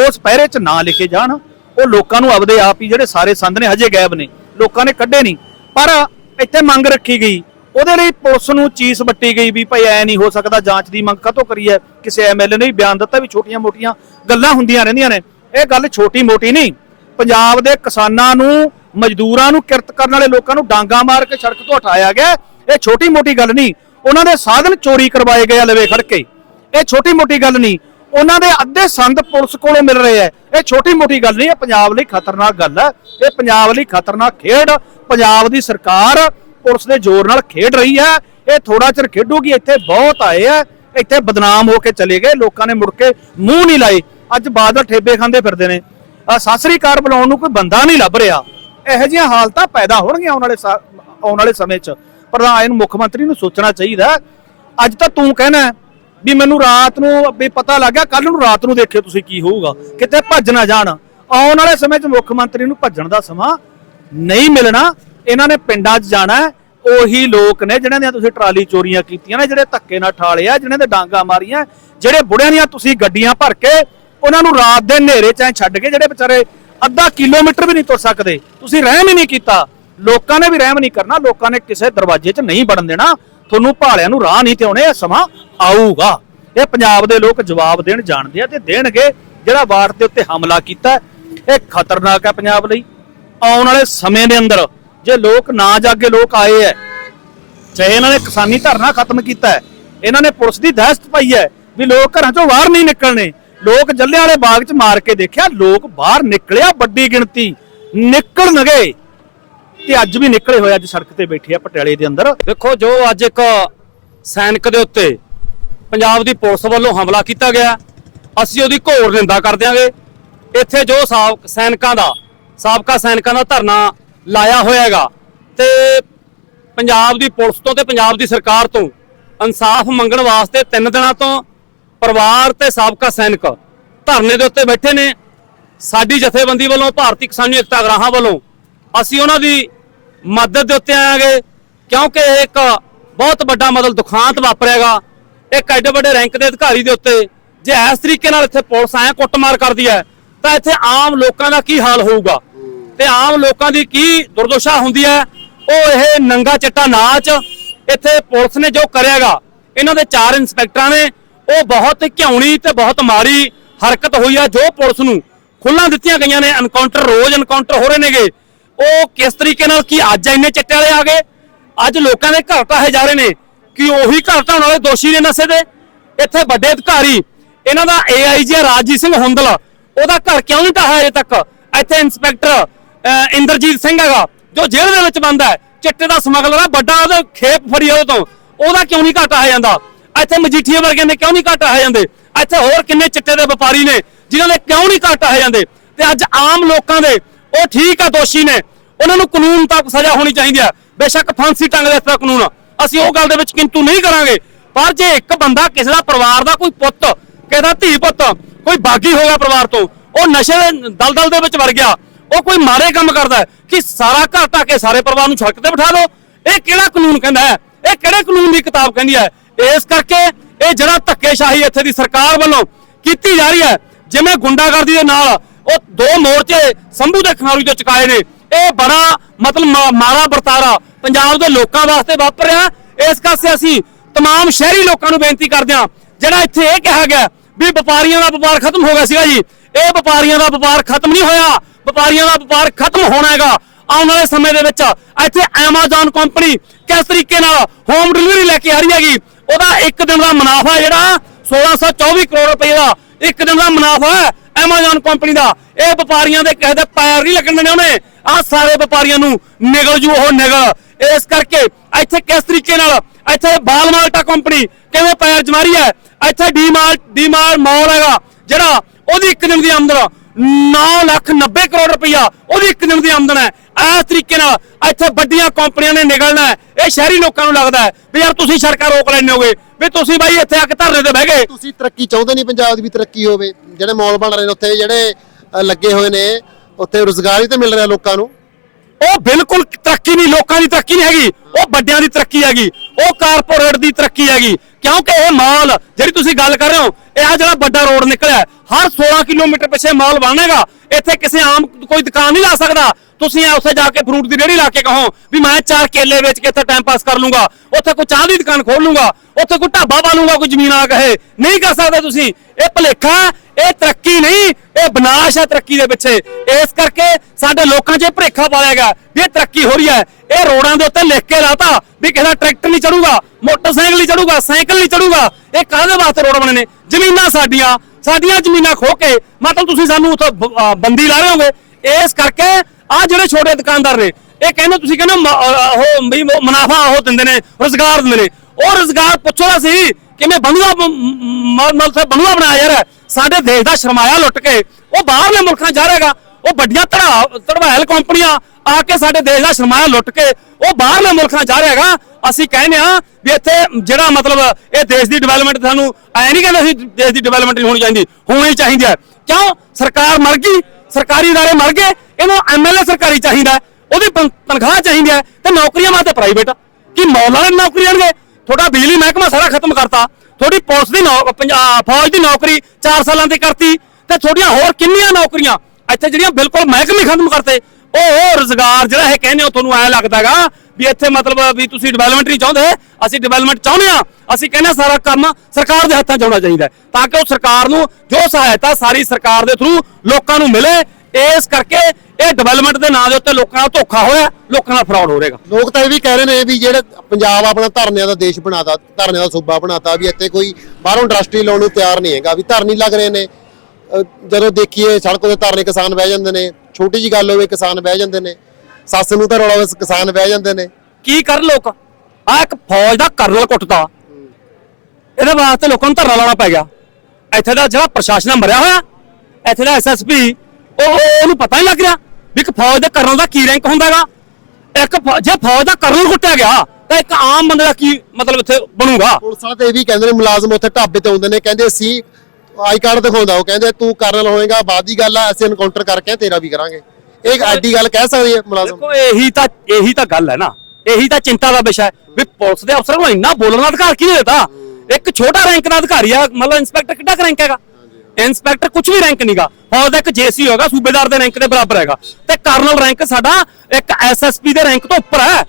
ਉਸ ਪਹਿਰੇ ਚ ਨਾ ਲਿਖੇ ਜਾਣ। ਉਹ ਲੋਕਾਂ ਨੂੰ ਆਪਦੇ ਆਪ ਹੀ ਜਿਹੜੇ ਸਾਰੇ ਸੰਦ ਨੇ, ਹਜੇ ਗਾਇਬ ਨੇ, ਲੋਕਾਂ ਨੇ ਕੱਢੇ ਨਹੀਂ। ਪਰ ਇੱਥੇ ਮੰਗ ਰੱਖੀ ਗਈ। ਉਹਦੇ ਲਈ ਪੁਲਿਸ ਨੂੰ ਚੀਸ ਵੱਟੀ ਗਈ ਵੀ ਭਾਈ ਐ ਨਹੀਂ ਹੋ ਸਕਦਾ, ਜਾਂਚ ਦੀ ਮੰਗ ਕਾਹਤੋਂ ਕਰੀ ਹੈ ਕਿਸੇ ਐਮਐਲਏ ਨੇ ਵੀ ਬਿਆਨ ਦਿੱਤਾ ਵੀ ਛੋਟੀਆਂ-ਮੋਟੀਆਂ ਗੱਲਾਂ ਹੁੰਦੀਆਂ ਰਹਿੰਦੀਆਂ ਨੇ। ਇਹ ਗੱਲ ਛੋਟੀ-ਮੋਟੀ ਨਹੀਂ। ਪੰਜਾਬ ਦੇ ਕਿਸਾਨਾਂ ਨੂੰ, ਮਜ਼ਦੂਰਾਂ ਨੂੰ ਕਿਰਤ ਕਰਨ ਵਾਲੇ ਲੋਕਾਂ ਨੂੰ ਡਾਂਗਾ ਮਾਰ ਕੇ ਸੜਕ ਤੋਂ ਹਟਾਇਆ ਗਿਆ। ਇਹ ਛੋਟੀ-ਮੋਟੀ ਗੱਲ ਨਹੀਂ। ਉਹਨਾਂ ਦੇ ਸਾਧਨ ਚੋਰੀ ਕਰਵਾਏ ਗਏ ਆ ਲਵੇ ਖੜ ਕੇ ਇਹ ਛੋਟੀ-ਮੋਟੀ ਗੱਲ ਨਹੀਂ। ਉਹਨਾਂ ਦੇ ਅੱਧੇ ਸੰਦ ਪੁਲਿਸ ਕੋਲੋਂ ਮਿਲ ਰਹੇ ਆ। ਇਹ ਛੋਟੀ-ਮੋਟੀ ਗੱਲ ਨਹੀਂ, ਇਹ ਪੰਜਾਬ ਲਈ ਖਤਰਨਾਕ ਗੱਲ ਹੈ ਇਹ ਪੰਜਾਬ ਲਈ ਖਤਰਨਾਕ ਖੇਡ। ਪੰਜਾਬ ਦੀ ਸਰਕਾਰ ਪੁਲਿਸ ਦੇ ਜ਼ੋਰ ਨਾਲ ਖੇਡ ਰਹੀ ਹੈ ਇਹ ਥੋੜਾ ਚਿਰ ਖੇਡੂਗੀ, ਇੱਥੇ ਬਹੁਤ ਆਏ ਆ। ਇੱਥੇ ਬਦਨਾਮ ਹੋ ਕੇ ਚਲੇ ਗਏ। ਲੋਕਾਂ ਨੇ ਮੁੜ ਕੇ ਮੂੰਹ ਨਹੀਂ ਲਾਏ। ਅੱਜ ਬਾਦਲ ਠੇਬੇ ਖਾਂਦੇ ਫਿਰਦੇ ਨੇ। ਆ ਸਾਸਰੀ ਕਾਰ ਬੁਲਾਉਣ ਨੂੰ ਕੋਈ ਬੰਦਾ ਨਹੀਂ ਲੱਭ ਰਿਹਾ। ਇਹੋ ਜਿਹੀਆਂ ਹਾਲਤਾਂ ਪੈਦਾ ਹੋਣਗੀਆਂ ਆਉਣ ਵਾਲੇ ਆਉਣ ਵਾਲੇ ਸਮੇਂ 'ਚ। ਪ੍ਰਧਾਨ ਮੁੱਖ ਮੰਤਰੀ ਨੂੰ ਸੋਚਣਾ ਚਾਹੀਦਾ। ਅੱਜ ਤਾਂ ਤੂੰ ਕਹਿਣਾ ਵੀ ਮੈਨੂੰ ਰਾਤ ਨੂੰ ਵੀ ਪਤਾ ਲੱਗ ਗਿਆ ਕੱਲ ਨੂੰ ਰਾਤ ਨੂੰ ਦੇਖਿਓ ਤੁਸੀਂ ਕੀ ਹੋਊਗਾ। ਕਿਤੇ ਭੱਜ ਨਾ ਜਾਣ। ਆਉਣ ਵਾਲੇ ਸਮੇਂ 'ਚ ਮੁੱਖ ਮੰਤਰੀ ਨੂੰ ਭੱਜਣ ਦਾ ਸਮਾਂ ਨਹੀਂ ਮਿਲਣਾ। ਇਹਨਾਂ ਨੇ ਪਿੰਡਾਂ 'ਚ ਜਾਣਾ ਉਹੀ ਲੋਕ ਨੇ ਜਿਨ੍ਹਾਂ ਦੀਆਂ ਤੁਸੀਂ ਟਰਾਲੀ ਚੋਰੀਆਂ ਕੀਤੀਆਂ ਨੇ, ਜਿਹੜੇ ਧੱਕੇ ਨਾਲ ਠਾਲਿਆ ਜਿਨ੍ਹਾਂ ਦੇ ਡਾਂਗਾ ਮਾਰੀਆਂ। ਜਿਹੜੇ ਬੁੜਿਆਂ ਦੀਆਂ ਤੁਸੀਂ ਗੱਡੀਆਂ ਭਰ ਕੇ ਉਹਨਾਂ ਨੂੰ ਰਾਤ ਦੇ ਹਨੇਰੇ 'ਚ ਛੱਡ ਕੇ, ਜਿਹੜੇ ਵਿਚਾਰੇ ਅੱਧਾ ਕਿਲੋਮੀਟਰ ਵੀ ਨਹੀਂ ਤੁਰ ਸਕਦੇ। ਤੁਸੀਂ ਰਹਿਮ ਹੀ ਨਹੀਂ ਕੀਤਾ। ਲੋਕਾਂ ਨੇ ਵੀ ਰਹਿਮ ਨਹੀਂ ਕਰਨਾ, ਲੋਕਾਂ ਨੇ ਕਿਸੇ ਦਰਵਾਜ਼ੇ 'ਚ ਨਹੀਂ ਵੜਨ ਦੇਣਾ। ਤੁਹਾਨੂੰ ਭਾਲਿਆਂ ਨੂੰ ਰਾਹ ਨਹੀਂ ਤੇ ਆਉਣੇ ਇਹ ਸਮਾਂ ਆਊਗਾ। ਇਹ ਪੰਜਾਬ ਦੇ ਲੋਕ ਜਵਾਬ ਦੇਣ ਜਾਣਦੇ ਆ ਤੇ ਦੇਣਗੇ, ਜਿਹੜਾ ਵਾਰਡ ਦੇ ਉੱਤੇ ਹਮਲਾ ਕੀਤਾ ਇਹ ਖਤਰਨਾਕ ਹੈ ਪੰਜਾਬ ਲਈ। ਆਉਣ ਵਾਲੇ ਸਮੇਂ ਦੇ ਅੰਦਰ, ਜੇ ਲੋਕ ਨਾ ਜਾਗੇ, ਲੋਕ ਆਏ ਐ ਚਾਹੇ ਇਹਨਾਂ ਨੇ ਕਿਸਾਨੀ ਧਰਨਾ ਖਤਮ ਕੀਤਾ ਹੈ, ਇਹਨਾਂ ਨੇ ਪੁਲਿਸ ਦੀ ਦਹਿਸ਼ਤ ਪਾਈ ਹੈ ਵੀ ਲੋਕ ਘਰਾਂ ਚੋਂ ਬਾਹਰ ਨਹੀਂ ਨਿਕਲਣੇ। ਲੋਕ ਜੱਲਿਆਂ ਵਾਲੇ ਬਾਗ 'ਚ ਮਾਰ ਕੇ ਦੇਖਿਆ, ਲੋਕ ਬਾਹਰ ਨਿਕਲਿਆ ਵੱਡੀ ਗਿਣਤੀ, ਨਿਕਲਣਗੇ। ਤੇ ਅੱਜ ਵੀ ਨਿਕਲੇ ਹੋਏ ਅੱਜ ਸੜਕ ਤੇ ਬੈਠੇ ਆ ਪਟਿਆਲੇ ਦੇ ਅੰਦਰ। ਦੇਖੋ, ਜੋ ਅੱਜ ਇੱਕ ਸੈਨਿਕ ਦੇ ਉੱਤੇ ਪੰਜਾਬ ਦੀ ਪੁਲਿਸ ਵੱਲੋਂ ਹਮਲਾ ਕੀਤਾ ਗਿਆ, ਅਸੀਂ ਉਹਦੀ ਘੋਰ ਨਿੰਦਾ ਕਰ ਦਿਆਂਗੇ। ਇੱਥੇ ਜੋ ਸਾਬਕ ਸੈਨਿਕਾਂ ਦਾ, ਸਾਬਕਾ ਸੈਨਿਕਾਂ ਦਾ ਧਰਨਾ ਲਾਇਆ ਹੋਇਆ ਹੈਗਾ, ਤੇ ਪੰਜਾਬ ਦੀ ਪੁਲਿਸ ਤੋਂ ਤੇ ਪੰਜਾਬ ਦੀ ਸਰਕਾਰ ਤੋਂ ਇਨਸਾਫ ਮੰਗਣ ਵਾਸਤੇ ਤਿੰਨ ਦਿਨਾਂ ਤੋਂ ਪਰਿਵਾਰ ਤੇ ਸਾਬਕਾ ਸੈਨਿਕ ਧਰਨੇ ਦੇ ਉੱਤੇ ਬੈਠੇ ਨੇ। ਸਾਡੀ ਜਥੇਬੰਦੀ ਵੱਲੋਂ, ਭਾਰਤੀ ਕਿਸਾਨੀ ਏਕਤਾ ਗਰਾਹਾਂ ਵੱਲੋਂ ਅਸੀਂ ਉਹਨਾਂ ਦੀ ਮਦਦ ਦੇ ਉੱਤੇ ਆਵਾਂਗੇ, ਕਿਉਂਕਿ ਇਹ ਇੱਕ ਬਹੁਤ ਵੱਡਾ ਮਤਲਬ ਦੁਖਾਂਤ ਵਾਪਰਿਆਗਾ ਇੱਕ ਐਡੇ ਵੱਡੇ ਰੈਂਕ ਦੇ ਅਧਿਕਾਰੀ ਦੇ ਉੱਤੇ, ਜੇ ਇਸ ਤਰੀਕੇ ਨਾਲ ਇੱਥੇ ਪੁਲਿਸ ਆਇਆ ਕੁੱਟਮਾਰ ਕਰਦੀ ਹੈ, ਤਾਂ ਇੱਥੇ ਆਮ ਲੋਕਾਂ ਦਾ ਕੀ ਹਾਲ ਹੋਊਗਾ? ਤੇ ਆਮ ਲੋਕਾਂ ਦੀ ਕੀ ਦੁਰਦਸ਼ਾ ਹੁੰਦੀ ਹੈ? ਉਹ ਇਹ ਨੰਗਾ ਚਿੱਟਾ ਨਾਚ ਇੱਥੇ ਪੁਲਿਸ ਨੇ ਜੋ ਕਰਿਆਗਾ ਇਹਨਾਂ ਦੇ ਚਾਰ ਇੰਸਪੈਕਟਰਾਂ ਨੇ, ਉਹ ਬਹੁਤ ਘਿਉਣੀ ਤੇ ਬਹੁਤ ਮਾੜੀ ਹਰਕਤ ਹੋਈ ਆ, ਜੋ ਪੁਲਿਸ ਨੂੰ ਖੁੱਲਾਂ ਦਿੱਤੀਆਂ ਗਈਆਂ ਨੇ। ਐਨਕਾਊਂਟਰ ਰੋਜ਼ ਐਨਕਾਊਂਟਰ ਹੋ ਰਹੇ ਨੇਗੇ। ਉਹ ਕਿਸ ਤਰੀਕੇ ਨਾਲ ਕੀ ਅੱਜ ਇੰਨੇ ਚਿੱਟੇ ਵਾਲੇ ਆ ਗਏ? ਅੱਜ ਲੋਕਾਂ ਦੇ ਘਰ ਢਾਹੇ ਜਾ ਰਹੇ ਨੇ ਕਿ ਉਹੀ ਘਰ ਢਾਉਣ ਵਾਲੇ ਦੋਸ਼ੀ ਨੇ ਨਸ਼ੇ ਦੇ। ਇੱਥੇ ਵੱਡੇ ਅਧਿਕਾਰੀ, ਇਹਨਾਂ ਦਾ ਏਆਈਜੀ ਰਾਜਜੀਤ ਸਿੰਘ ਹੁੰਦਲ। ਉਹਦਾ ਘਰ ਕਿਉਂ ਨਹੀਂ ਢਾਹਿਆ ਅਜੇ ਤੱਕ? ਇੱਥੇ ਇੰਸਪੈਕਟਰ ਇੰਦਰਜੀਤ ਸਿੰਘ ਹੈਗਾ, ਜੋ ਜੇਲ੍ਹ ਦੇ ਵਿੱਚ ਬੰਦ ਹੈ। ਚਿੱਟੇ ਦਾ ਸਮਗਲਰ ਆ, ਵੱਡਾ ਉਹਦੇ ਖੇਪ ਫੜੀ ਉਹ ਤੋਂ। ਉਹਦਾ ਕਿਉਂ ਨਹੀਂ ਘਾਟਾ ਆ ਜਾਂਦਾ? ਇੱਥੇ ਮਜੀਠੀਆ ਵਰਗਿਆਂ ਦੇ ਕਿਉਂ ਨਹੀਂ ਘਾਟਾ ਆ ਜਾਂਦੇ? ਇੱਥੇ ਹੋਰ ਕਿੰਨੇ ਚਿੱਟੇ ਦੇ ਵਪਾਰੀ ਨੇ, ਜਿਨ੍ਹਾਂ ਦੇ ਕਿਉਂ ਨਹੀਂ ਘਾਟਾ ਆ ਜਾਂਦੇ? ਤੇ ਅੱਜ ਆਮ ਲੋਕਾਂ ਦੇ ਉਹ ਠੀਕ ਆ ਦੋਸ਼ੀ ਨੇ। ਉਹਨਾਂ ਨੂੰ ਕਾਨੂੰਨ ਤੱਕ ਸਜ਼ਾ ਹੋਣੀ ਚਾਹੀਦੀ ਹੈ ਬੇਸ਼ੱਕ ਫਾਂਸੀ ਟੰਗ ਦੇ ਇਸ ਤਰ੍ਹਾਂ ਕਾਨੂੰਨ ਅਸੀਂ ਉਹ ਗੱਲ ਦੇ ਵਿੱਚ ਕਿੰਤੂ ਨਹੀਂ ਕਰਾਂਗੇ। ਪਰ ਜੇ ਇੱਕ ਬੰਦਾ ਕਿਸੇ ਦਾ ਪਰਿਵਾਰ ਦਾ ਕੋਈ ਪੁੱਤ, ਕਿਸੇ ਦਾ ਧੀ ਪੁੱਤ, ਕੋਈ ਬਾਗੀ ਹੋ ਗਿਆ ਪਰਿਵਾਰ ਤੋਂ, ਉਹ ਨਸ਼ੇ ਦੇ ਦਲਦਲ ਦੇ ਵਿੱਚ ਵੜ ਗਿਆ, ਉਹ ਕੋਈ ਮਾਰੇ ਕੰਮ ਕਰਦਾ ਕਿ ਸਾਰਾ ਘਰ ਢਾਹ ਕੇ ਸਾਰੇ ਪਰਿਵਾਰ ਨੂੰ ਸੜਕ ਤੇ ਬਿਠਾ ਦਿਓ ਇਹ ਕਿਹੜਾ ਕਾਨੂੰਨ ਕਹਿੰਦਾ ਹੈ? ਇਹ ਕਿਹੜੇ ਕਾਨੂੰਨ ਦੀ ਕਿਤਾਬ ਕਹਿੰਦੀ ਹੈ? ਇਸ ਕਰਕੇ ਇਹ ਜਿਹੜਾ ਧੱਕੇਸ਼ਾਹੀ ਇੱਥੇ ਦੀ ਸਰਕਾਰ ਵੱਲੋਂ ਕੀਤੀ ਜਾ ਰਹੀ ਹੈ, ਜਿਵੇਂ ਗੁੰਡਾਗਰਦੀ ਦੇ ਨਾਲ ਉਹ ਦੋ ਮੋਰਚੇ ਸੰਭੂ ਦੇ ਖਨਾਰੂ ਤੋਂ ਚੁਕਾਏ ਨੇ ਇਹ ਬੜਾ ਮਤਲਬ ਮਾ- ਮਾੜਾ ਵਰਤਾਰਾ ਪੰਜਾਬ ਦੇ ਲੋਕਾਂ ਵਾਸਤੇ ਵਾਪਰਿਆ ਇਸ ਕਰਕੇ ਅਸੀਂ तमाम ਸ਼ਹਿਰੀ ਲੋਕਾਂ ਨੂੰ ਬੇਨਤੀ ਕਰਦੇ ਹਾਂ ਜਿਹੜਾ ਇੱਥੇ ਇਹ ਕਿਹਾ ਗਿਆ ਵੀ ਵਪਾਰੀਆਂ ਦਾ ਵਪਾਰ ਖਤਮ ਹੋ ਗਿਆ ਸੀਗਾ ਜੀ ਇਹ ਵਪਾਰੀਆਂ ਦਾ ਵਪਾਰ ਖਤਮ ਨਹੀਂ ਹੋਇਆ ਵਪਾਰੀਆਂ ਦਾ ਵਪਾਰ ਖਤਮ ਹੋਣਾ ਹੈਗਾ ਆਉਣ ਵਾਲੇ ਸਮੇਂ ਦੇ ਵਿੱਚ ਇੱਥੇ Amazon ਕੰਪਨੀ ਕਿਸ ਤਰੀਕੇ ਨਾਲ ਹੋਮ ਡਿਲੀਵਰੀ ਲੈ ਕੇ ਆ ਰਹੀ ਹੈਗੀ ਉਹਦਾ ਇੱਕ ਦਿਨ ਦਾ ਮੁਨਾਫਾ ਜਿਹੜਾ 1624 ਕਰੋੜ ਰੁਪਏ ਦਾ ਇੱਕ ਦਿਨ ਦਾ ਮੁਨਾਫਾ ਹੈ ਕੰਪਨੀ ਦਾ। ਇਹ ਵਪਾਰੀਆਂ ਦੇ ਕਿਸੇ ਦੇ ਪੈਰ ਨਹੀਂ ਲੱਗਣ ਦੇਣੇ ਉਹਨੇ। ਆ ਸਾਰੇ ਵਪਾਰੀਆਂ ਨੂੰ ਨਿਗਲ ਜੂ ਉਹ ਨਿਗਲ। ਇਸ ਕਰਕੇ ਇੱਥੇ ਕਿਸ ਤਰੀਕੇ ਨਾਲ ਇੱਥੇ ਬਾਲ ਮਾਲਟਾ ਕੰਪਨੀ ਕਿਵੇਂ ਪੈਰ ਜਮਾਰੀ ਹੈ? ਇੱਥੇ ਡੀ ਮਾਲ, ਡੀ ਹੈਗਾ, ਜਿਹੜਾ ਉਹਦੀ ਇੱਕ ਦਿਨ ਦੀ ਆਮਦਨ 9 ਲੱਖ 90 ਕਰੋੜ ਰੁਪਈਆ ਉਹਦੀ ਇੱਕ ਦਿਨ ਦੀ ਆਮਦਨ ਹੈ। ਇਸ ਤਰੀਕੇ ਨਾਲ ਇੱਥੇ ਵੱਡੀਆਂ ਕੰਪਨੀਆਂ ਨੇ ਨਿਕਲਣਾ ਹੈ। ਇਹ ਸ਼ਹਿਰੀ ਲੋਕਾਂ ਨੂੰ ਲੱਗਦਾ ਹੈ ਵੀ ਯਾਰ ਤੁਸੀਂ ਸੜਕਾਂ ਰੋਕ ਲੈਣੇ ਹੋਗੇ ਵੀ ਤੁਸੀਂ ਬਾਈ ਇੱਥੇ ਆ ਕੇ ਧਰਨੇ ਤੇ ਬਹਿ ਗਏ। ਤੁਸੀਂ ਤਰੱਕੀ ਚਾਹੁੰਦੇ ਨਹੀਂ ਪੰਜਾਬ ਦੀ ਵੀ ਤਰੱਕੀ ਹੋਵੇ। ਜਿਹੜੇ ਮਾਲ ਬਣ ਰਹੇ ਨੇ ਉੱਥੇ ਜਿਹੜੇ ਅ, ਲੱਗੇ ਹੋਏ ਨੇ ਉੱਥੇ ਰੋਜ਼ਗਾਰ ਹੀ ਤੇ ਮਿਲ ਰਿਹਾ ਲੋਕਾਂ ਨੂੰ। ਉਹ ਬਿਲਕੁਲ ਤਰੱਕੀ ਨਹੀਂ ਲੋਕਾਂ ਦੀ ਤਰੱਕੀ ਨਹੀਂ ਹੈਗੀ। ਉਹ ਵੱਡਿਆਂ ਦੀ ਤਰੱਕੀ ਹੈਗੀ। ਉਹ ਕਾਰਪੋਰੇਟ ਦੀ ਤਰੱਕੀ ਹੈਗੀ। ਕਿਉਂਕਿ ਇਹ ਮਾਲ ਜਿਹੜੀ ਤੁਸੀਂ ਗੱਲ ਕਰ ਰਹੇ ਹੋ ਇਹ ਆ ਜਿਹੜਾ ਵੱਡਾ ਰੋਡ ਨਿਕਲਿਆ। ਹੈ, ਹਰ 16 ਕਿਲੋਮੀਟਰ ਪਿੱਛੇ ਮਾਲ ਬਣੇਗਾ। ਇੱਥੇ ਕਿਸੇ ਆਮ ਕੋਈ ਦੁਕਾਨ ਨਹੀਂ ਲਾ ਸਕਦਾ। ਤੁਸੀਂ ਆ ਉੱਥੇ ਜਾ ਕੇ ਫਰੂਟ ਦੀ ਰੇਹੜੀ ਲਾ ਕੇ ਕਹੋ ਵੀ ਮੈਂ ਚਾਰ ਕੇਲੇ ਵੇਚ ਕੇ ਇੱਥੇ ਟਾਈਮ ਪਾਸ ਕਰ ਲੂੰਗਾ, ਉੱਥੇ ਕੋਈ ਚਾਹ ਦੀ ਦੁਕਾਨ ਖੋਲ ਲੂੰਗਾ, ਉੱਥੇ ਕੋਈ ਢਾਬਾ ਪਾ ਲੂੰਗਾ ਕੋਈ ਜ਼ਮੀਨ ਆ ਕਹੇ। ਨਹੀਂ ਕਰ ਸਕਦੇ ਤੁਸੀਂ। ਇਹ ਭਲੇਖਾ, ਇਹ ਤਰੱਕੀ ਨਹੀਂ, ਇਹ ਵਿਨਾਸ਼ ਹੈ ਤਰੱਕੀ ਦੇ ਪਿੱਛੇ। ਇਸ ਕਰਕੇ ਸਾਡੇ ਲੋਕਾਂ 'ਚ ਇਹ ਪਾਇਆ ਗਿਆ ਵੀ ਇਹ ਤਰੱਕੀ ਹੋ ਰਹੀ ਹੈ। ਇਹ ਰੋਡਾਂ ਦੇ ਉੱਤੇ ਲਿਖ ਕੇ ਲਾਤਾ ਵੀ ਕਿਸੇ ਦਾ ਟਰੈਕਟਰ ਨਹੀਂ ਚੜੂਗਾ, ਮੋਟਰਸਾਈਕਲ ਨਹੀਂ ਚੜੂਗਾ, ਸਾਈਕਲ ਨਹੀਂ ਚੜੂਗਾ। ਇਹ ਕਾਹਦੇ ਵਾਸਤੇ ਰੋਡ ਬਣੇ ਨੇ? ਜ਼ਮੀਨਾਂ ਸਾਡੀਆਂ ਸਾਡੀਆਂ ਜ਼ਮੀਨਾਂ ਖੋ ਕੇ, ਮਤਲਬ ਤੁਸੀਂ ਸਾਨੂੰ ਉੱਥੇ ਬੰਦੀ ਲਾ ਰਹੇ ਹੋਗੇ। ਇਸ ਕਰਕੇ ਆ ਜਿਹੜੇ ਛੋਟੇ ਦੁਕਾਨਦਾਰ ਨੇ ਇਹ ਕਹਿੰਦੇ ਤੁਸੀਂ ਕਹਿੰਦੇ ਮ- ਅਹ ਉਹ ਵੀ ਮੁਨਾਫਾ ਉਹ ਦਿੰਦੇ ਨੇ ਰੋਜ਼ਗਾਰ ਦਿੰਦੇ ਨੇ ਉਹ ਰੋਜ਼ਗਾਰ ਪੁੱਛੋ ਤਾਂ ਸੀ ਕਿਵੇਂ ਬੰਦੂਆ ਮਲ ਤੇ ਬੰਦੂਆ ਬਣਾਇਆ ਯਾਰ ਸਾਡੇ ਦੇਸ਼ ਦਾ ਸਰਮਾਇਆ ਲੁੱਟ ਕੇ ਉਹ ਬਾਹਰਲੇ ਮੁਲਕਾਂ ਜਾ ਰਹੇਗਾ ਉਹ ਵੱਡੀਆਂ ਧੜਾ ਧੜਵਾਇਲ ਕੰਪਨੀਆਂ ਆ ਕੇ ਸਾਡੇ ਦੇਸ਼ ਦਾ ਸਰਮਾਇਆ ਲੁੱਟ ਕੇ ਉਹ ਬਾਹਰਲੇ ਮੁਲਕਾਂ ਜਾ ਰਹੇਗਾ ਅਸੀਂ ਕਹਿੰਦੇ ਆ ਵੀ ਇੱਥੇ ਜਿਹੜਾ ਮਤਲਬ ਇਹ ਦੇਸ਼ ਦੀ ਡਿਵੈਲਪਮੈਂਟ ਸਾਨੂੰ ਐ ਨਹੀਂ ਕਹਿੰਦੇ ਅਸੀਂ ਦੇਸ਼ ਦੀ ਡਿਵੈਲਪਮੈਂਟ ਨਹੀਂ ਹੋਣੀ ਚਾਹੀਦੀ ਹੋਣੀ ਚਾਹੀਦੀ ਹੈ ਕਿਉਂ ਸਰਕਾਰ ਮਰ ਗਈ ਸਰਕਾਰੀ ادارے ਮਰ ਗਏ ਇਹਨੂੰ ਐਮਐਲਏ ਸਰਕਾਰੀ ਚਾਹੀਦਾ ਉਹਦੀ ਤਨਖਾਹ ਚਾਹੀਦੀ ਹੈ ਤੇ ਨੌਕਰੀਆਂ ਵਾਸਤੇ ਪ੍ਰਾਈਵੇਟ ਕੀ ਮੌਲ ਵਾਲੇ ਨੌਕਰੀ ਦੇਣਗੇ? ਤੁਹਾਡਾ ਬਿਜਲੀ ਮਹਿਕਮਾ ਸਾਰਾ ਖਤਮ ਕਰਤਾ। ਤੁਹਾਡੀ ਪੁਲਿਸ ਦੀ ਨੌ- ਪੰਜਾ- ਫੌਜ ਦੀ ਨੌਕਰੀ 4 ਸਾਲਾਂ 'ਤੇ ਕਰਤੀ ਤੇ ਤੁਹਾਡੀਆਂ ਹੋਰ ਕਿੰਨੀਆਂ ਨੌਕਰੀਆਂ? ਇੱਥੇ ਜਿਹੜੀਆਂ ਬਿਲਕੁਲ ਮਹਿਕਮੇ ਖਤਮ ਕਰਤੇ। ਉਹ ਉਹ ਰੋਜ਼ਗਾਰ ਜਿਹੜਾ ਇਹ ਕਹਿੰਦੇ ਹੋ, ਤੁਹਾਨੂੰ ਐ ਲੱਗਦਾਗਾ ਵੀ ਇੱਥੇ ਮਤਲਬ ਵੀ ਤੁਸੀਂ ਡਿਵੈਲਪਮੈਂਟ ਨਹੀਂ ਚਾਹੁੰਦੇ, ਅਸੀਂ ਡਿਵੈਲਪਮੈਂਟ ਚਾਹੁੰਦੇ ਆ ਅਸੀਂ ਕਹਿੰਦੇ ਹਾਂ ਸਾਰਾ ਕੰਮ ਸਰਕਾਰ ਦੇ ਹੱਥਾਂ 'ਚ ਹੋਣਾ ਚਾਹੀਦਾ ਤਾਂ ਕਿ ਉਹ ਸਰਕਾਰ ਨੂੰ ਜੋ ਸਹਾਇਤਾ ਸਾਰੀ ਸਰਕਾਰ ਦੇ ਥਰੂ ਲੋਕਾਂ ਨੂੰ ਮਿਲੇ, ਇਸ ਕਰਕੇ ਇਹ ਡਿਵੈਲਪਮੈਂਟ ਦੇ ਨਾਂ ਦੇ ਉੱਤੇ ਲੋਕਾਂ ਨਾਲ ਧੋਖਾ ਹੋਇਆ ਲੋਕਾਂ ਨਾਲ ਫਰਾਡ ਹੋ ਰਹੇਗਾ। ਲੋਕ ਤਾਂ ਇਹ ਵੀ ਕਹਿ ਰਹੇ ਨੇ ਵੀ ਜਿਹੜੇ ਪੰਜਾਬ ਆਪਣਾ ਧਰਨਿਆਂ ਦਾ ਦੇਸ਼ ਬਣਾਤਾ ਧਰਨਿਆਂ ਦਾ ਸੂਬਾ ਬਣਾਤਾ ਵੀ ਇੱਥੇ ਕੋਈ ਬਾਹਰੋਂ ਇੰਡਸਟਰੀ ਲਾਉਣ ਨੂੰ ਤਿਆਰ ਨਹੀਂ ਹੈਗਾ ਵੀ ਧਰਨੀ ਲੱਗ ਰਹੇ ਨੇ। ਜਦੋਂ ਦੇਖੀਏ ਸੜਕ ਤੇ ਧਰਨੇ ਕਿਸਾਨ ਬਹਿ ਜਾਂਦੇ ਨੇ ਛੋਟੀ ਜੀ ਗੱਲ ਹੋਵੇ ਕਿਸਾਨ ਬਹਿ ਜਾਂਦੇ ਨੇ ਸੱਸ ਨੂੰ ਤਾਂ ਰੌਲਾ ਕਿਸਾਨ ਬਹਿ ਜਾਂਦੇ ਨੇ। ਕੀ ਕਰ ਲੋਕ? ਆ ਇੱਕ ਫੌਜ ਦਾ ਕਰਨਲ ਕੁੱਟਦਾ ਇਹਦੇ ਵਾਸਤੇ ਲੋਕਾਂ ਨੂੰ ਧਰਨਾ ਲਾਉਣਾ ਪੈ ਗਿਆ। ਇੱਥੇ ਦਾ ਜਿਹੜਾ ਪ੍ਰਸ਼ਾਸਨ ਮਰਿਆ ਹੋਇਆ ਇੱਥੇ ਦਾ ਐਸਐਸਪੀ ਉਹ ਉਹ- ਉਹਨੂੰ ਪਤਾ ਨਹੀਂ ਲੱਗ ਰਿਹਾ। ਵੀ ਇੱਕ ਫੌਜ ਦੇ ਕਰਨਲ ਦਾ ਕੀ ਰੈਂਕ ਹੁੰਦਾਗਾ? ਇੱਕ ਫੌ- ਜੇ ਫੌਜ ਦਾ ਕਰਨਲ ਕੁੱਟਿਆ ਗਿਆ ਤਾਂ ਇੱਕ ਆਮ ਬੰਦੇ ਦਾ ਕੀ ਮਤਲਬ ਇੱਥੇ ਬਣੂਗਾ? ਪੁਲਿਸ ਵਾਲੇ ਤੇ ਇਹ ਵੀ ਕਹਿੰਦੇ ਨੇ ਮੁਲਾਜ਼ਮ ਉੱਥੇ ਢਾਬੇ ਤੇ ਆਉਂਦੇ ਨੇ ਕਹਿੰਦੇ ਅਸੀਂ ਆਈ ਕਾਰਡ ਦਿਖਾਉਂਦਾ ਉਹ ਕਹਿੰਦੇ ਤੂੰ ਕਰਨਲ ਹੋਏਗਾ ਬਾਅਦ ਦੀ ਗੱਲ ਆ ਅਸੀਂ ਐਨਕਾਊਂਟਰ ਕਰਕੇ ਤੇਰਾ ਵੀ ਕਰਾਂਗੇ। ਇਹ ਐਡੀ ਗੱਲ ਕਹਿ ਸਕਦੀ ਹੈ ਮੁਲਾਜ਼ਮ। ਦੇਖੋ ਇਹੀ ਤਾਂ ਇਹੀ ਤਾਂ ਗੱਲ ਹੈ ਨਾ। ਇਹੀ ਤਾਂ ਚਿੰਤਾ ਦਾ ਵਿਸ਼ਾ ਹੈ ਵੀ ਪੁਲਿਸ ਦੇ ਅਫਸਰਾਂ ਨੂੰ ਇੰਨਾ ਬੋਲਣ ਦਾ ਅਧਿਕਾਰ ਕਿਹਨੇ ਦਿੱਤਾ? ਇੱਕ ਛੋਟਾ ਰੈਂਕ ਦਾ ਅਧਿਕਾਰੀ ਆ ਮਤਲਬ ਇੰਸਪੈਕਟਰ ਕਿੱਡਾ ਕੁ ਰੈਂਕ ਹੈਗਾ? ਇੰਸਪੈਕਟਰ ਕੁਝ ਵੀ ਰੈਂਕ ਨਹੀਂਗਾ ਫੌਜ ਦਾ ਇੱਕ ਜੇਸੀ ਹੋਗਾ ਸੂਬੇਦਾਰ ਦੇ ਰੈਂਕ ਦੇ ਬਰਾਬਰ ਹੈਗਾ। ਤੇ ਕਰਨਲ ਰੈਂਕ ਸਾਡਾ ਇੱਕ ਐਸਐਸਪੀ ਦੇ ਰੈਂਕ ਤੋਂ ਉੱਪਰ ਹੈ।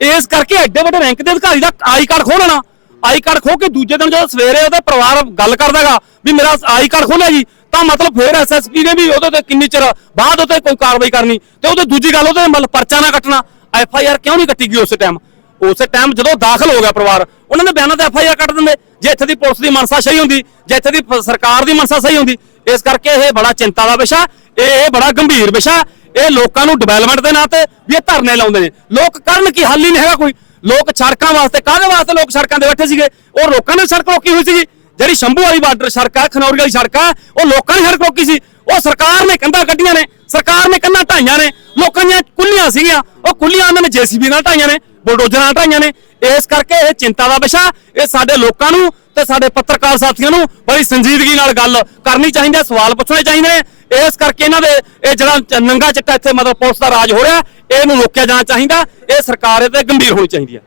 ਇਸ ਕਰਕੇ ਐਡੇ ਵੱਡੇ ਰੈਂਕ ਦੇ ਅਧਿਕਾਰੀ ਦਾ ਆਈ ਕਾਰਡ ਖੋਹ ਲੈਣਾ। ਆਈ ਕਾਰਡ ਖੋ ਕੇ ਦੂਜੇ ਦਿਨ ਜਦੋਂ ਸਵੇਰੇ ਉਹਦੇ ਪਰਿਵਾਰ ਗੱਲ ਕਰਦਾਗਾ ਵੀ ਮੇਰਾ ਆਈ ਕਾਰਡ ਖੋਲਿਆ ਜੀ, ਤਾਂ ਮਤਲਬ ਫਿਰ ਐਸਐਸਪੀ ਨੇ ਵੀ ਉਹਦੇ ਤੇ ਕਿੰਨੀ ਚਿਰ ਬਾਅਦ ਉਹਤੇ ਕੋਈ ਕਾਰਵਾਈ ਕਰਨੀ ਤੇ ਉਹਦੇ ਦੂਜੀ ਗੱਲ ਉਹਦੇ ਮਤਲਬ ਪਰਚਾ ਨਾ ਕੱਟਣਾ। ਐਫ ਆਈ ਆਰ ਕਿਉਂ ਨਹੀਂ ਕੱਟੀ ਗਈ ਉਸੇ ਟਾਈਮ ਉਸੇ ਟਾਈਮ ਜਦੋਂ ਦਾਖਲ ਹੋ ਗਿਆ ਪਰਿਵਾਰ, ਉਹਨਾਂ ਨੇ ਬਿਆਨਾਂ ਤੇ ਐਫ ਆਈ ਆਰ ਕੱਟ ਦਿੰਦੇ, ਜੇ ਇੱਥੇ ਦੀ ਪੁਲਿਸ ਦੀ ਮਨਸਾ ਸਹੀ ਹੁੰਦੀ, ਜੇ ਇੱਥੇ ਦੀ ਸਰਕਾਰ ਦੀ ਮਨਸਾ ਸਹੀ ਹੁੰਦੀ, ਇਸ ਕਰਕੇ ਇਹ ਬੜਾ ਚਿੰਤਾ ਦਾ ਵਿਸ਼ਾ, ਇਹ ਇਹ ਬੜਾ ਗੰਭੀਰ ਵਿਸ਼ਾ, ਇਹ ਲੋਕਾਂ ਨੂੰ ਡਿਵੈਲਪਮੈਂਟ ਦੇ ਨਾਂ ਤੇ ਵੀ ਇਹ ਧਰਨੇ ਲਾਉਂਦੇ ਨੇ। ਲੋਕ ਕਰਨ ਕੀ ਹੱਲ ਹੀ ਨਹੀਂ ਹੈਗਾ ਕੋਈ। ਲੋਕ ਸੜਕਾਂ ਵਾਸਤੇ, ਕਾਹਦੇ ਵਾਸਤੇ ਲੋਕ ਸੜਕਾਂ ਤੇ ਬੈਠੇ ਸੀਗੇ? ਉਹ ਲੋਕਾਂ ਨੇ ਸੜਕ ਰੋਕੀ ਹੋਈ ਸੀਗੀ। ਜਿਹੜੀ ਸ਼ੰਭੂ ਵਾਲੀ ਬਾਰਡਰ ਸੜਕ ਹੈ ਖਨੌਰੀ ਵਾਲੀ ਸੜਕ ਹੈ ਉਹ ਲੋਕਾਂ ਨੇ ਸੜਕ ਰੋਕੀ ਸੀ। ਉਹ ਸਰਕਾਰ ਨੇ ਕੰਧਾਂ ਕੱਢੀਆਂ ਨੇ, ਸਰਕਾਰ ਨੇ ਕੰਧਾਂ ਢਾਈਆਂ ਨੇ। ਲੋਕਾਂ ਦੀਆਂ ਕੁੱਲੀਆਂ ਸੀਗੀਆਂ, ਉਹ ਕੁੱਲੀਆਂ ਉਹਨਾਂ ਨੇ ਜੀਸੀਬੀ ਨਾਲ ਢਾਈਆਂ ਨੇ। ਬੁਲਡੋਜ਼ਰ ਨਾਲ ਢਾਈਆਂ ਨੇ। ਇਸ ਕਰਕੇ ਇਹ ਚਿੰਤਾ ਦਾ ਵਿਸ਼ਾ ਇਹ ਸਾਡੇ ਲੋਕਾਂ ਨੂੰ ਤੇ ਸਾਡੇ ਪੱਤਰਕਾਰ ਸਾਥੀਆਂ ਨੂੰ ਬੜੀ ਸੰਜੀਦਗੀ ਨਾਲ ਗੱਲ ਕਰਨੀ ਚਾਹੀਦੀ ਹੈ, ਸਵਾਲ ਪੁੱਛਣੇ ਚਾਹੀਦੇ ਨੇ। ਇਸ ਕਰਕੇ ਇਹਨਾਂ ਦੇ ਇਹ ਜਿਹੜਾ ਨੰਗਾ ਚਿੱਟਾ ਇੱਥੇ ਮਤਲਬ ਪੁਲਿਸ ਦਾ ਰਾਜ ਹੋ ਰਿਹਾ, ਇਹਨੂੰ ਰੋਕਿਆ ਜਾਣਾ ਚਾਹੀਦਾ, ਇਹ ਸਰਕਾਰ ਇਹਦੇ ਗੰਭੀਰ ਹੋਣੀ ਚਾਹੀਦੀ ਹੈ।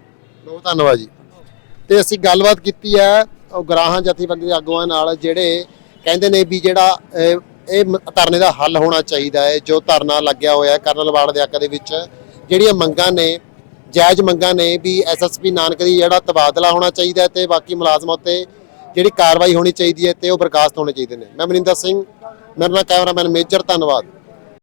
ਬਹੁਤ ਧੰਨਵਾਦ ਜੀ। ਤੇ ਅਸੀਂ ਗੱਲਬਾਤ ਕੀਤੀ ਹੈ, ਉਹ ਗਰਾਹਾਂ ਜਥੇਬੰਦੀ ਦੇ ਆਗੂਆਂ ਨਾਲ, ਜਿਹੜੇ ਕਹਿੰਦੇ ਨੇ ਵੀ ਜਿਹੜਾ, ਇਹ ਧਰਨੇ ਦਾ ਹੱਲ ਹੋਣਾ ਚਾਹੀਦਾ ਹੈ, ਜੋ ਧਰਨਾ ਲੱਗਿਆ ਹੋਇਆ ਹੈ ਕਰਨਲਵਾੜ ਦੇ ਹੱਕ ਦੇ ਵਿੱਚ, ਜਿਹੜੀਆਂ ਮੰਗਾਂ ਨੇ ਜਾਇਜ਼ ਮੰਗਾਂ ਨੇ ਵੀ ਐਸਐਸਪੀ ਨਾਨਕ ਦੀ ਜਿਹੜਾ ਤਬਾਦਲਾ ਹੋਣਾ ਚਾਹੀਦਾ ਹੈ ਤੇ ਬਾਕੀ ਮੁਲਾਜ਼ਮਾਂ ਉੱਤੇ ਜਿਹੜੀ ਕਾਰਵਾਈ ਹੋਣੀ ਚਾਹੀਦੀ ਹੈ ਤੇ ਉਹ ਬਰਖਾਸਤ ਹੋਣੇ ਚਾਹੀਦੇ ਨੇ। ਮੈਂ ਮਨਿੰਦਰ ਸਿੰਘ, ਮੇਰੇ ਨਾਲ ਕੈਮਰਾਮੈਨ ਮੇਜਰ ਧੰਨਵਾਦ।